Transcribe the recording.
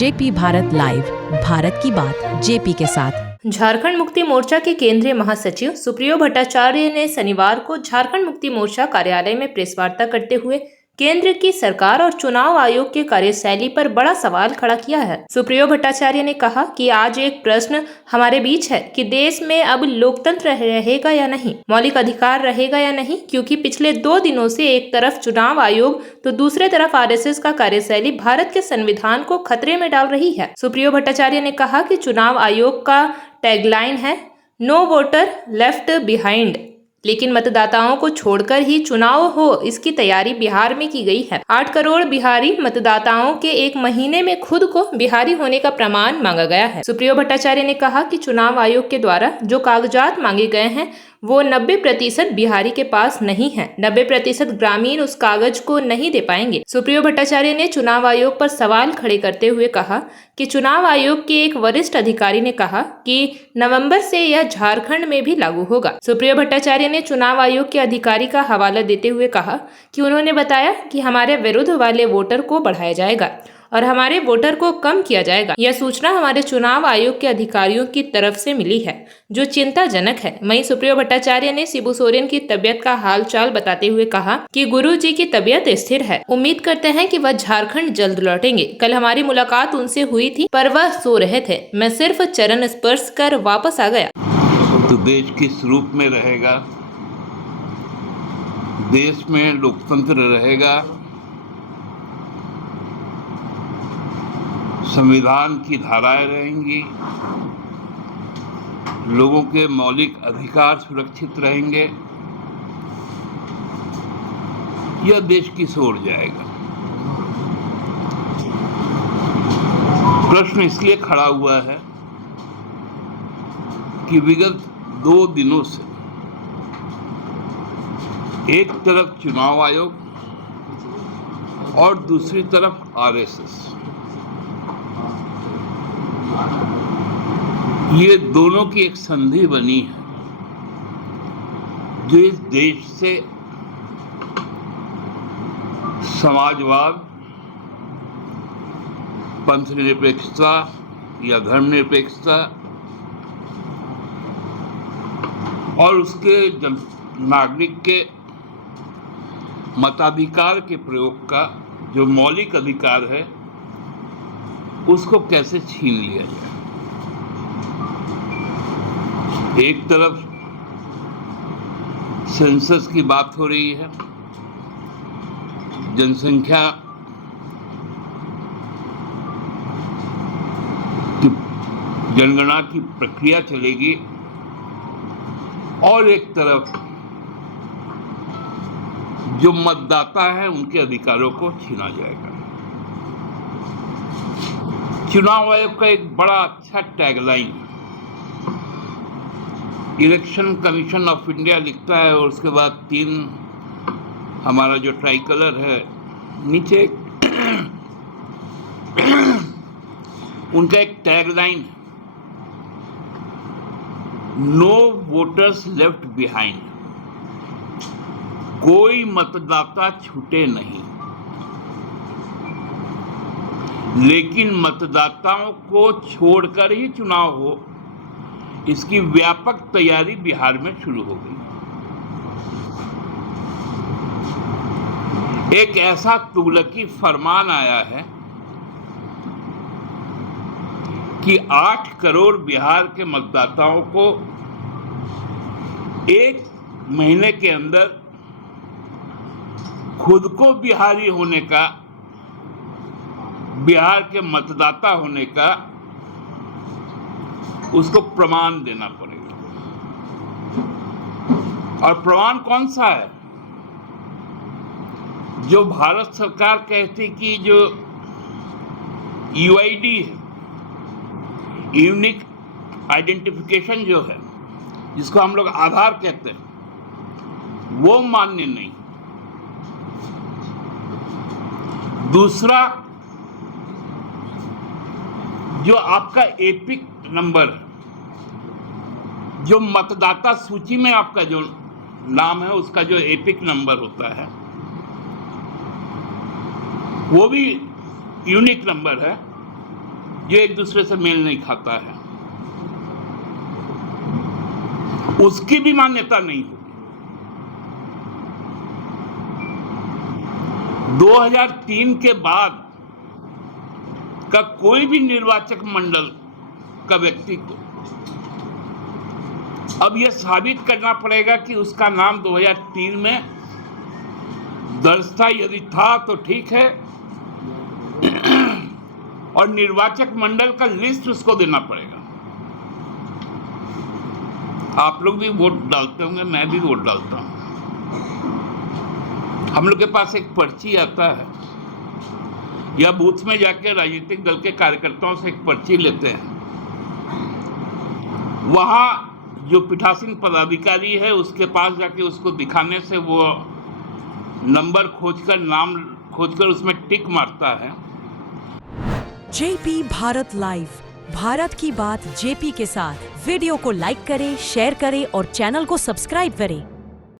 JP Bharat live, Bharat की बात JP के साथ। झारखंड मुक्ति मोर्चा के केंद्रीय महासचिव सुप्रियो भट्टाचार्य ने शनिवार को झारखंड मुक्ति मोर्चा कार्यालय में प्रेस वार्ता करते हुए केंद्र की सरकार और चुनाव आयोग के कार्यशैली पर बड़ा सवाल खड़ा किया है। सुप्रियो भट्टाचार्य ने कहा कि आज एक प्रश्न हमारे बीच है कि देश में अब लोकतंत्र रहेगा या नहीं, मौलिक अधिकार रहेगा या नहीं, क्योंकि पिछले 2 दिनों से एक तरफ चुनाव आयोग तो दूसरे तरफ आरएसएस का कार्यशैली भारत के संविधान को खतरे में डाल रही है। सुप्रियो भट्टाचार्य ने कहा कि चुनाव आयोग का टैगलाइन है नो वोटर लेफ्ट बिहाइंड, लेकिन मतदाताओं को छोड़कर ही चुनाव हो, इसकी तैयारी बिहार में की गई है। 8 करोड़ बिहारी मतदाताओं के 1 महीने में खुद को बिहारी होने का प्रमाण मांगा गया है। सुप्रियो भट्टाचार्य ने कहा कि चुनाव आयोग के द्वारा जो कागजात मांगे गए हैं वो 90% बिहारी के पास नहीं है। 90% ग्रामीण उस कागज को नहीं दे पाएंगे। सुप्रियो भट्टाचार्य ने चुनाव आयोग पर सवाल खड़े करते हुए कहा कि चुनाव आयोग के एक वरिष्ठ अधिकारी ने कहा कि नवंबर से यह झारखंड में भी लागू होगा। सुप्रियो भट्टाचार्य ने चुनाव आयोग के अधिकारी का हवाला देते हुए कहा कि उन्होंने बताया कि हमारे विरुद्ध वाले वोटर को बढ़ाया जाएगा और हमारे वोटर को कम किया जाएगा। यह सूचना हमारे चुनाव आयोग के अधिकारियों की तरफ से मिली है, जो चिंताजनक है। वहीं सुप्रियो भट्टाचार्य ने शिबू सोरेन की तबियत का हालचाल बताते हुए कहा कि गुरुजी की तबियत स्थिर है। उम्मीद करते हैं कि वह झारखंड जल्द लौटेंगे। कल हमारी मुलाकात उनसे हुई थी, पर वह सो रहे थे। मैं सिर्फ चरण स्पर्श कर वापस आ गया। तो देश किस रूप में रहेगा, देश में लोकतंत्र रहेगा, संविधान की धाराएं रहेंगी, लोगों के मौलिक अधिकार सुरक्षित रहेंगे, यह देश किस ओर जाएगा। प्रश्न इसलिए खड़ा हुआ है कि विगत 2 दिनों से एक तरफ चुनाव आयोग और दूसरी तरफ आरएसएस, ये दोनों की एक संधि बनी है जो इस देश से समाजवाद, पंथ निरपेक्षता या धर्मनिरपेक्षता और उसके नागरिक के मताधिकार के प्रयोग का जो मौलिक अधिकार है उसको कैसे छीन लिया जाए। एक तरफ सेंसस की बात हो रही है, जनसंख्या की जनगणना की प्रक्रिया चलेगी, और एक तरफ जो मतदाता है उनके अधिकारों को छीना जाएगा। चुनाव आयोग का एक बड़ा अच्छा tagline election commission of India लिखता है, और उसके बाद 3 हमारा जो ट्राई कलर है नीचे उनका एक टैगलाइन है नो वोटर्स लेफ्ट बिहाइंड, कोई मतदाता छूटे नहीं। लेकिन मतदाताओं को छोड़कर ही चुनाव हो, इसकी व्यापक तैयारी बिहार में शुरू हो गई। एक ऐसा तुगलकी फरमान आया है कि 8 करोड़ बिहार के मतदाताओं को 1 महीने के अंदर खुद को बिहारी होने का, बिहार के मतदाता होने का उसको प्रमाण देना पड़ेगा। और प्रमाण कौन सा है? जो भारत सरकार कहती कि जो यूआईडी है, यूनिक आइडेंटिफिकेशन जो है, जिसको हम लोग आधार कहते हैं, वो मान्य नहीं। दूसरा, जो आपका एपिक नंबर है, जो मतदाता सूची में आपका जो नाम है उसका जो एपिक नंबर होता है वो भी यूनिक नंबर है, जो एक दूसरे से मेल नहीं खाता है, उसकी भी मान्यता नहीं होगी। 2003 के बाद का कोई भी निर्वाचक मंडल का व्यक्ति को अब यह साबित करना पड़ेगा कि उसका नाम 2003 में दर्ज था, यदि था तो ठीक है, और निर्वाचक मंडल का लिस्ट उसको देना पड़ेगा। आप लोग भी वोट डालते होंगे, मैं भी वोट डालता हूं। हम लोग के पास एक पर्ची आता है, या बूथ में जाके राजनीतिक दल के कार्यकर्ताओं से एक पर्ची लेते हैं। वहां जो पीठासीन पदाधिकारी है उसके पास जाके उसको दिखाने से वो नंबर खोजकर, नाम खोजकर उसमें टिक मारता है। जेपी भारत लाइव, भारत की बात जेपी के साथ। वीडियो को लाइक करें, शेयर करें और चैनल को सब्सक्राइब करें।